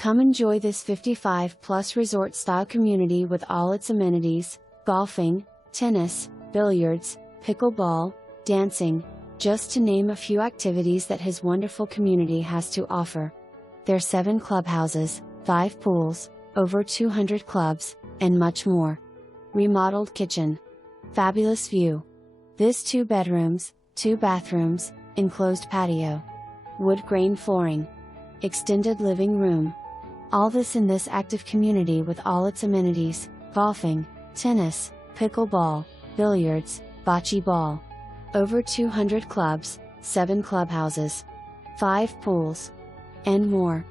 Come enjoy this 55-plus resort-style community with all its amenities: golfing, tennis, billiards, pickleball, dancing, just to name a few activities that his wonderful community has to offer. There's 7 clubhouses, 5 pools, over 200 clubs, and much more. Remodeled kitchen. Fabulous view. This 2 bedrooms, 2 bathrooms, enclosed patio. Wood grain flooring. Extended living room. All this in this active community with all its amenities: golfing, tennis, pickleball, billiards, bocce ball. Over 200 clubs, 7 clubhouses, 5 pools, and more.